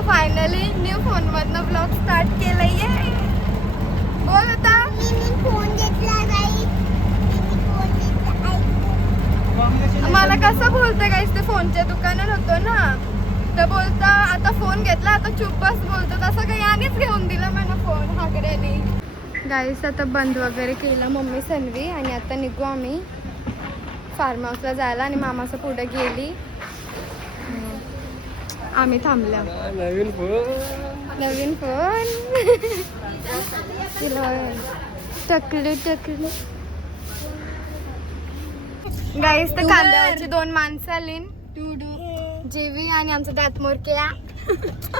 तर finally new phone मधनं blog start केलंय. बोल आता. फोन घेतला मला कसं बोलतं गाईस ते फोनच्या दुकानात होतो ना तर बोलता आता फोन घेतला आता चुप बस बोलतो तसं काही यानेच घेऊन दिला मला फोन हागड्याने. गाईस आता बंद वगैरे केलं मम्मी सनवी आणि आता निघू आम्ही फार्म हाऊसला जायला आणि मामाचं पुढे गेली. आम्ही थांबल्या. नवीन फोन टकले टकले. गाईस तर कांद्यावरची 2 माणसं आली जेवी आणि आमचा दात मोरक्या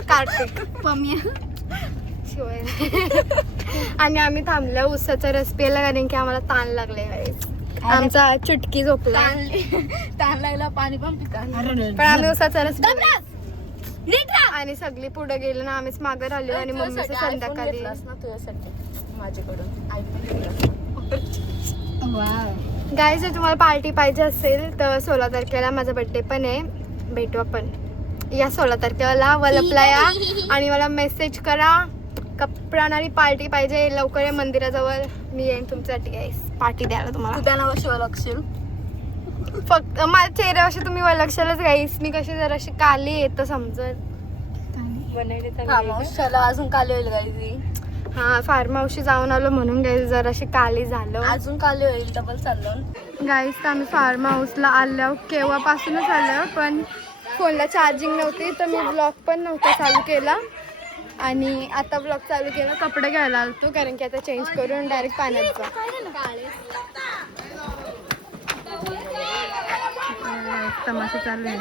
कार्तिक पम्या शिवाय आणि आम्ही थांबल्या उसाचा रस प्यायला कारण की आम्हाला ताण लागले. गाईस आमचा चुटकी झोपला ताण लागला पाणी पण पिका पण आम्ही उसाचा रस आणि सगळी पुढे गेलो ना आम्हीच मागे राहिलो आणि मम्मीचं संध्याकाळी माझ्याकडून गाईस जर तुम्हाला पार्टी पाहिजे असेल तर 16 तारखेला माझा बर्थडे पण आहे. भेटू आपण या 16 तारखेला वलपला या आणि मला मेसेज करा कपडाणारी पार्टी पाहिजे लवकर या मंदिराजवळ मी येईन तुमच्यासाठी. गाईस पार्टी द्यायला तुम्हाला तुझ्या नावाशी ओळखशील फक्त माझ्या चेहऱ्यावरशी तुम्ही ओळखशालच. गाईस मी कशी जराशी काली येतं समजत अजून काली होईल गाई. हा फार्म हाऊसशी जाऊन आलो म्हणून गाईस जराशी काली झालं अजून काली होईल डबल चाललं. गाईस तर आम्ही फार्म हाऊसला आलो केव्हापासूनच आलो पण फोनला चार्जिंग नव्हती तर मी ब्लॉग पण नव्हता चालू केला आणि आता ब्लॉग चालू केला. कपडे घ्यायला आलतो कारण की आता चेंज करून डायरेक्ट पाण्यात जा. तमाशा चालू आहे.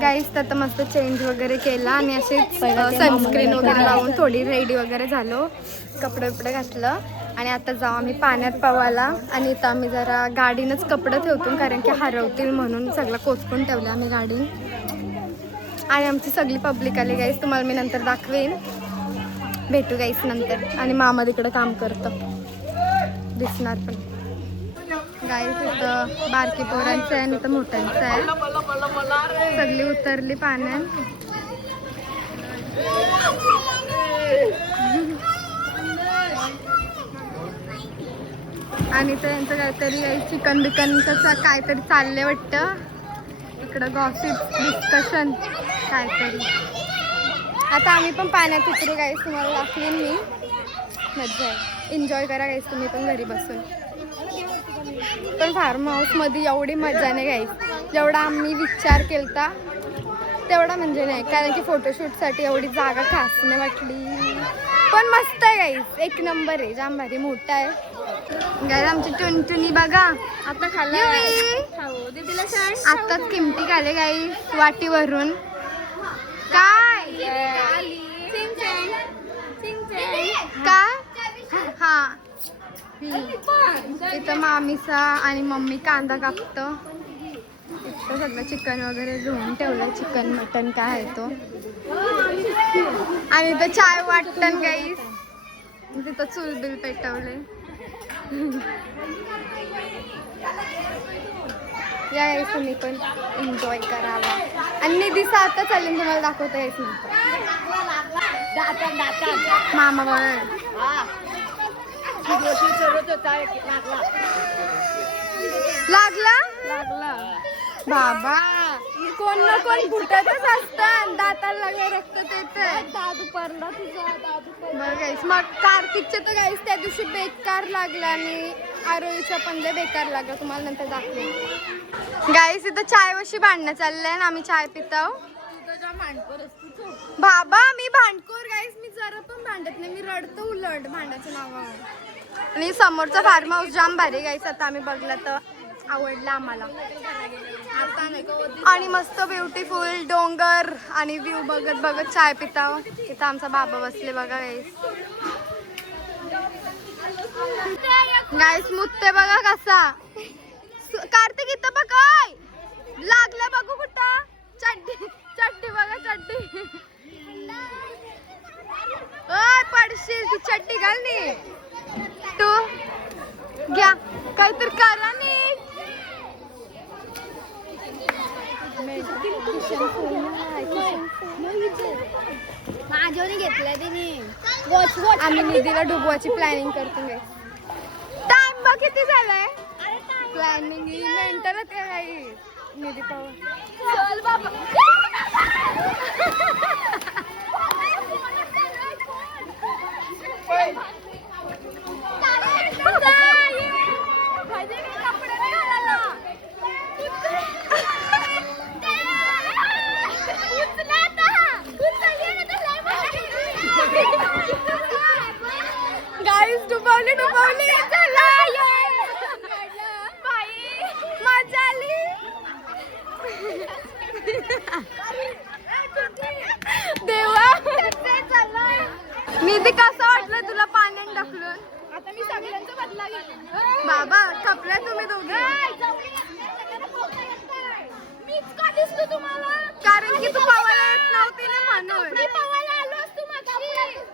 गाईस तर मस्त चेंज वगैरे केला आणि असे सनस्क्रीन वगैरे लावून थोडी रेडी वगैरे झालो कपडे बिपडे घातलं आणि आता जाऊ आम्ही पाण्यात पवायला. आणि इथं आम्ही जरा गाडीनंच कपडे ठेवतो कारण की हरवतील म्हणून सगळं कोचकून ठेवलं आम्ही गाडी. आणि आमची सगळी पब्लिक आली. गाईस तुम्हाला मी नंतर दाखवेन. भेटू गाईस नंतर. आणि मामा तिकडं काम करतं दिसणार पण. गाईस इथं बारकी पोरांचं आहे आणि इथं मोठ्यांचं आहे. सगळी उतरली पाण्यात. आणि त्यांचं काहीतरी चिकन बिकनचं काहीतरी चाललंय वाटतं. इकडं गॉसिप डिस्कशन काहीतरी. आता आम्ही पण पाण्यात उतरू. गाईस तुम्हाला दाखवेन मी. मज्जा आहे. एन्जॉय करा गाईस तुम्ही पण घरी बसून. पण फार्म हाऊसमध्ये एवढी मजा नाही गाईस जेवढा आम्ही विचार केलता तेवढा म्हणजे नाही कारण की फोटोशूटसाठी एवढी जागा खास नाही वाटली पण मस्त आहे गाईस. एक नंबर आहे. जाम भारी मोठा आहे. गाईस आमची टुनटुनी बघा आता खाल्ला आताच किमती खाले गाईस वाटीवरून. काय काय हा इथं मामीचा आणि मम्मी कांदा कापतं. इथं सगळं चिकन वगैरे धुवून ठेवलं. चिकन मटन काय आहे तो. आणि इथं चाय वाटतं गाईस. तिथं चूल बिल पेटवले. या गाईस तुम्ही पण एन्जॉय करावा. आणि निधीचा आता चालेल तुम्हाला दाखवता यायचं मामा बघा लागला बाबा. कोण ना कोण फुटतच असतं दाताला लागले रक्त येतं. दादू पडला तुझा बरं गाईस. मग कार्तिकच्या तर गाईस त्या दिवशी बेकार लागला आणि आरोहीचा पण लय बेकार लागला. तुम्हाला नंतर दाखवेन. गाईस इथं चाय वशी भांडणं चाललंय ना आम्ही चाय पिताव. बाबा मी भांडखोर गाईस. मी जरा पण भांडत नाही. मी रडतो उलट भांडाच्या नावावर. आणि समोरचा फार्म हाऊस जाम भारी गाईस. आता आम्ही बघला तर आवडला आम्हाला. आणि मस्त ब्युटिफुल डोंगर आणि व्ह्यू बघत बघत चाय पिताव. इथं आमचा बाबा बसले बघा गाईस. गाईस मुत्ते बघा कसा. कार्तिक इथं बघ लागलं बघू कुठं. चड्डी चड्डी बघा चड्डी. पडशील ती चड्डी घाल नी तू घ्या काहीतरी करा नी. किशन फोन माझ्यावर घेतलाय तिने. आम्ही निधीला डुबवायची प्लॅनिंग करतो. टाइम बघ किती झालाय. प्लॅनिंग मेंटलच आहे निधी पवार. चल बाबा. गाईस डुबवली चला मजा आली. देवा निधी कसं वाटलं तुला पाण्यात ढकलून. आता मी सगळ्यांचा बदला घेईन. बाबा कपले तुम्ही दोघे. मीच का दिसतो तुम्हाला? कारण की तू पवायला येत नव्हती ना म्हणून. मी पवायला आलो असतो मगाशी.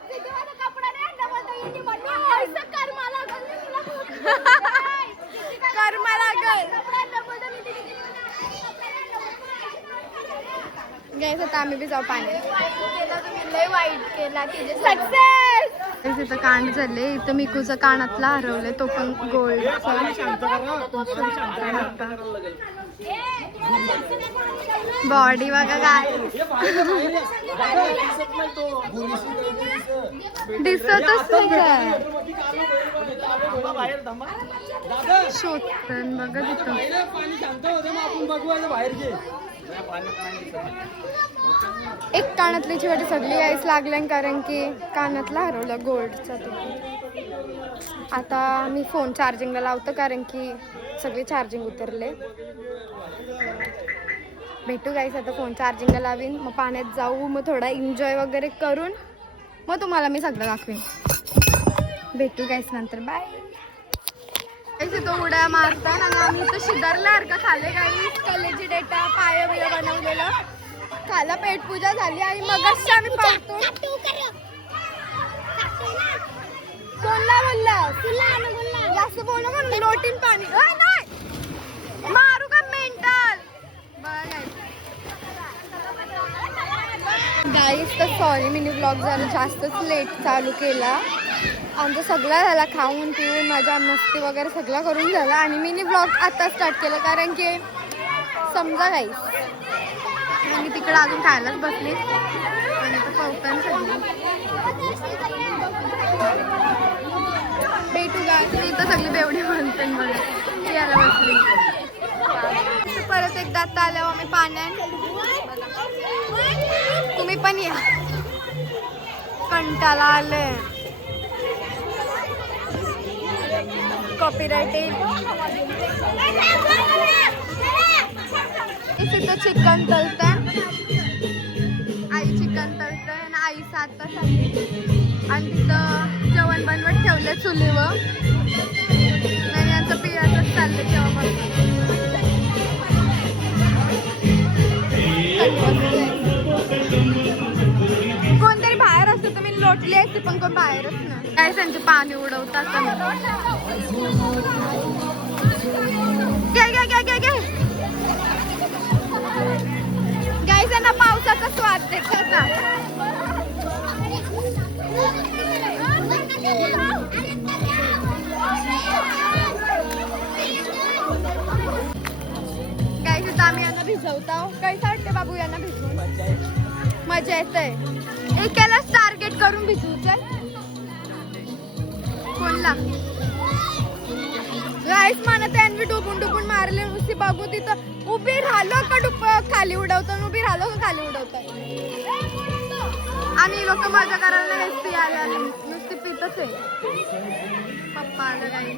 तिथे कपडा नाही आणला बोलतो इथे म्हणून. असं कर्मा लागल ना तुला. कर्मा लागल. कपडा आणला बोलतो मी तिथे. गाईस आता आम्ही बी जाऊ पाण्यात. केला तुम्ही लय वाईट केला तिथे. सक्सेस. इथं कांड झाले. इथं मिकूचं कानातला हरवलंय तो पण गोल्ड. बॉडी बघा काय दिसतच नाही काय. शोधतन बघा तिथं. एक कानातली वाटी सगळी आईस लागल्या कारण की कानातला हरवलं गोल्डचा तो. आता मी फोन चार्जिंगला लावतो कारण की सगळे चार्जिंग उतरले. भेटू गाईस आता फोन चार्जिंगला लावीन मग पाण्यात जाऊ मग थोडा एन्जॉय वगैरे करून मग तुम्हाला मी सगळं दाखवेन. भेटू गाईस नंतर बाय. तो उड्या मारतात आणि आम्ही इथं शिदरल्यासारखं खाले गाईस. कलेजी डेटा पाय बिय बनवलेलं खाला. पेटपूजा झाली आणि मग आम्ही पाहतो. कोणला बोलला जास्त बोलू म्हणून लोटीन पाणी. नाही मारू का मेंटल. गाईस तर सॉरी मिनी ब्लॉग जरा जास्तच लेट चालू केला. आमचं सगळं झाला खाऊन पिऊन मजा मस्ती वगैरे सगळं करून झाला आणि मिनी ब्लॉग आता स्टार्ट केलं कारण की समजा गाईस मी तिकडे अजून खायलाच बसले आणि आता पावसानं सगळी भेटू गाईस. इथं सगळी बेवडी म्हणते मला यायला बसली. परत एकदा आता आल्यावर आम्ही पाण्यात. तुम्ही पण या. कंटाळा आले. कॉपीराइट तिथं चिकन तळतंय. आई चिकन तळतंय आणि आई 7 तास आली आणि तिथं जेवण बनवत ठेवलं चुलीवर आणि यांचं पियाचंच चाललं तेव्हा. कोणतरी बाहेर असतं तर मी लोटली असते पण कोण बाहेरच नाही. काय त्यांचे पाणी उडवतात. गाईस यांना पावसाचा स्वाद देतात. गाईस आता आम्ही यांना भिजवतो. कैसा वाटते बाबू यांना भिजवून. मजा येते. एकालाच टार्गेट करून भिजवू. चल कोणला गाईस मला त्यांनी डुबून मारले नुसती बघू. तिथं उभी राहिलो का डुब खाली उडवतो. उभी राहिलो का खाली उडवतात. आणि लोक मजा करायला नुसती आल्या नुसती पितच आहे. पप्पा आलं गाई.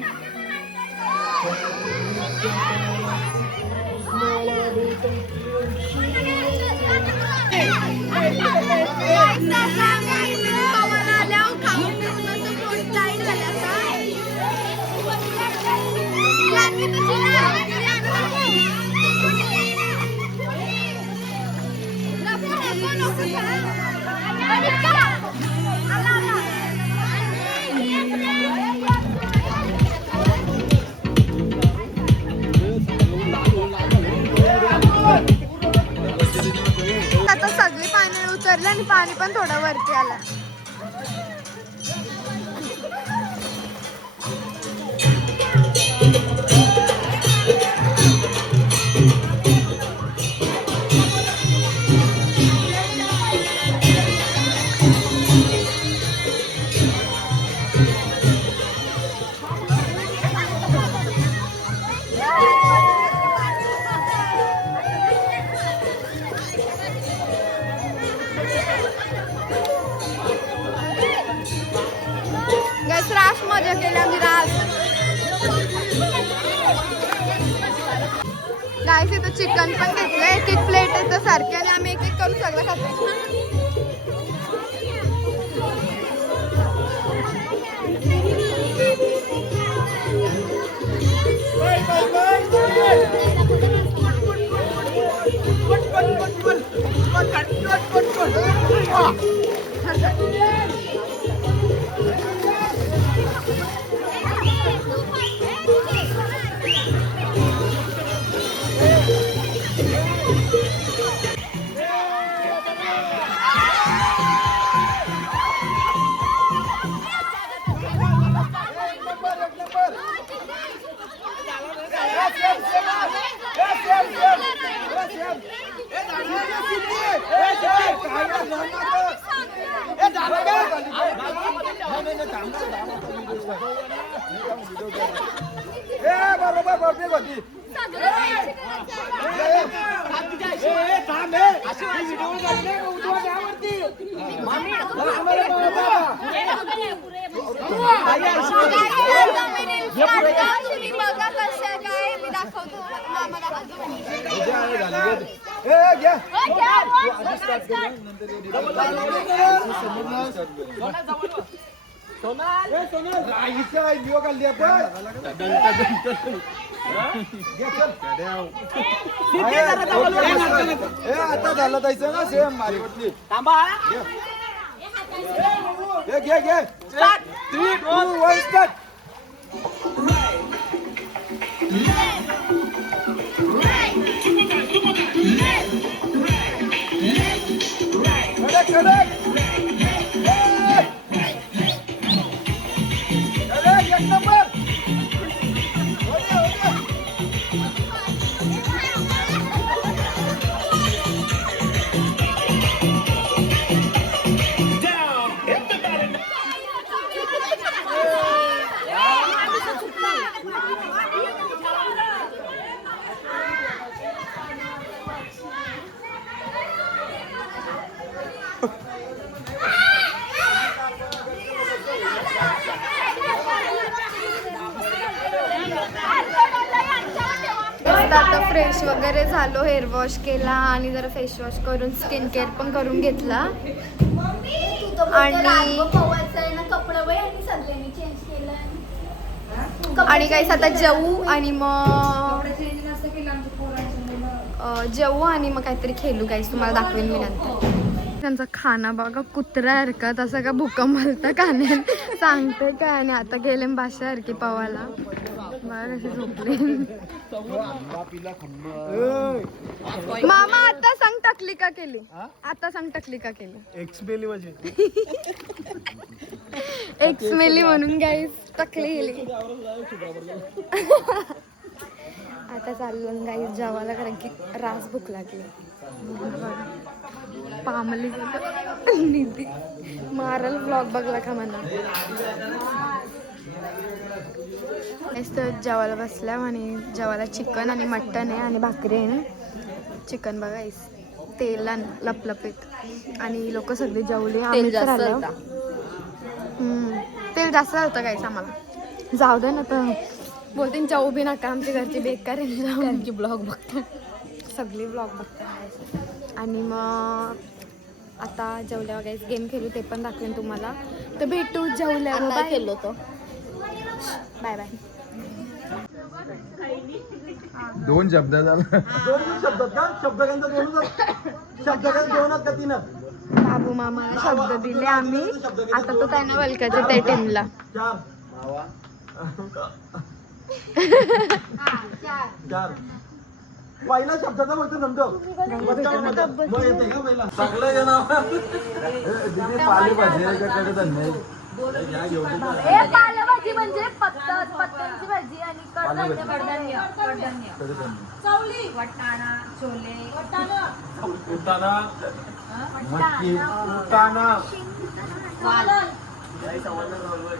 आणि पाणी पण थोडं वरती आलं. गैस रास मजा केली आम्ही रास. गाईस इथं चिकन पण घेतलंय. एक एक प्लेट येतं सारखी आणि आम्ही एक एक करून सगळं खातो. आता झालं जायचं ना सेम मारी वाटली. घे 3, 2, 1 स्टार्ट. एक नंबर. आता फ्रेश वगैरे झालो, हेअर वॉश केला आणि जरा फेस वॉश करून स्किन केअर पण करून घेतला. आणि काहीच आता जेवू आणि मग काहीतरी खेळू. काहीच तुम्हाला दाखवेन मी नंतर. त्यांचा खाना बघा कुत्र्यासारखा, तसा का भुका मलता खाण्यान सांगते काय. आणि आता गेले भाषासारखी पवाला बघा कशी झोपले. मामा आता सांग टकली का केली? आता सांग टकली का केली? एक्स मेली म्हणून गाईस टकली गेली. आता चाललो गाईस जेवायला, कारण की रास भूक लागली. पामली निधी मारल ब्लॉग बघला का म्हणा. तर जेवायला बसल्या आणि जेवायला चिकन आणि मटन आहे आणि भाकरी आहे ना. चिकन बघा तेलान लपलपीत आणि लोक सगळे जेवले. आम्ही राहिलो. तेल जास्त होतं काहीच आम्हाला. जाऊ दे ना तर बोलते जाऊ बी नका, आमच्या घरचे बेकार आहे. ब्लॉग बघतात सगळे ब्लॉग बघतात. आणि मग आता जेवल्या वगैरे गेम खेळू, ते पण दाखवेन तुम्हाला. तर भेटू जेवल्या. खेळलो तो. Bye bye. 2 शब्द झाला. 2 शब्दात का? शब्द दोनच का 3? बाबू मामाला शब्द दिले आम्ही. आता तो त्यांना वलकायचं त्या टीमला. 4 पहिला शब्दाचा फक्त समजव मग येते का पहिला सगळं हे नाव तिथे पालेभाजी आहे का कडधान्य आहे? घ्या घेऊन ये. हे पालेभाजी म्हणजे पत्त्यांची भाजी आणि कडधान्य कडधान्य. वाटाणा छोले उताना मटकी उताना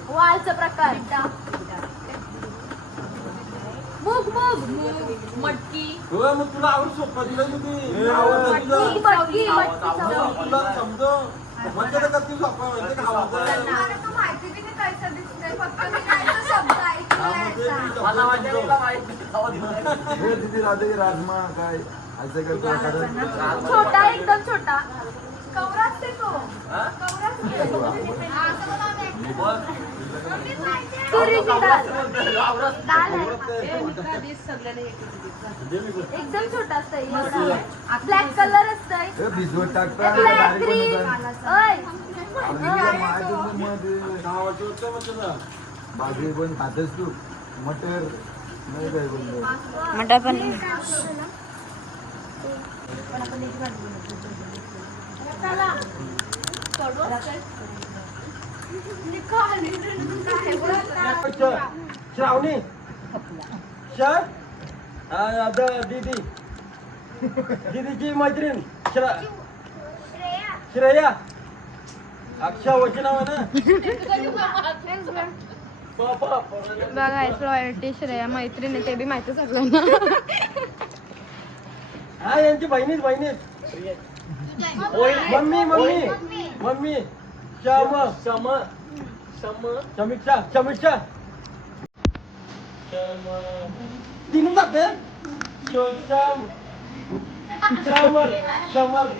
वालचा प्रकार मूग मटकी हो मग तुला आवड सोपा दिला तुम्ही आवडतं तुला मटकी तुला समजो म्हणजे तर करतील सोपा म्हणजे का आवडतं माहिती बी नाही कैसा दिसतंय फक्त मी कायचा शब्द हे तिथे राहते की राजमा काय असं करतो छोटा एकदम छोटा कवराच ते तो तुरीची डाळ डाळ आहे. एकदम छोटा असतंय ब्लॅक कलर असतंय हे भिजवत टाकता ब्लॅक डायरेक्ट ग्रीन भाजी पण खातेस तू मटर नाही काय बोलतो मटर पण श्रावणी दीदी दीदीची मैत्रीण श्रेया अक्षा वची नाव आहे ना बघा रॉयल्टी श्रेया मैत्रीण आहे ते बी माहिती सगळ्यांना हा यांची बहिणीच मम्मी समीक्षा तीन जाते समज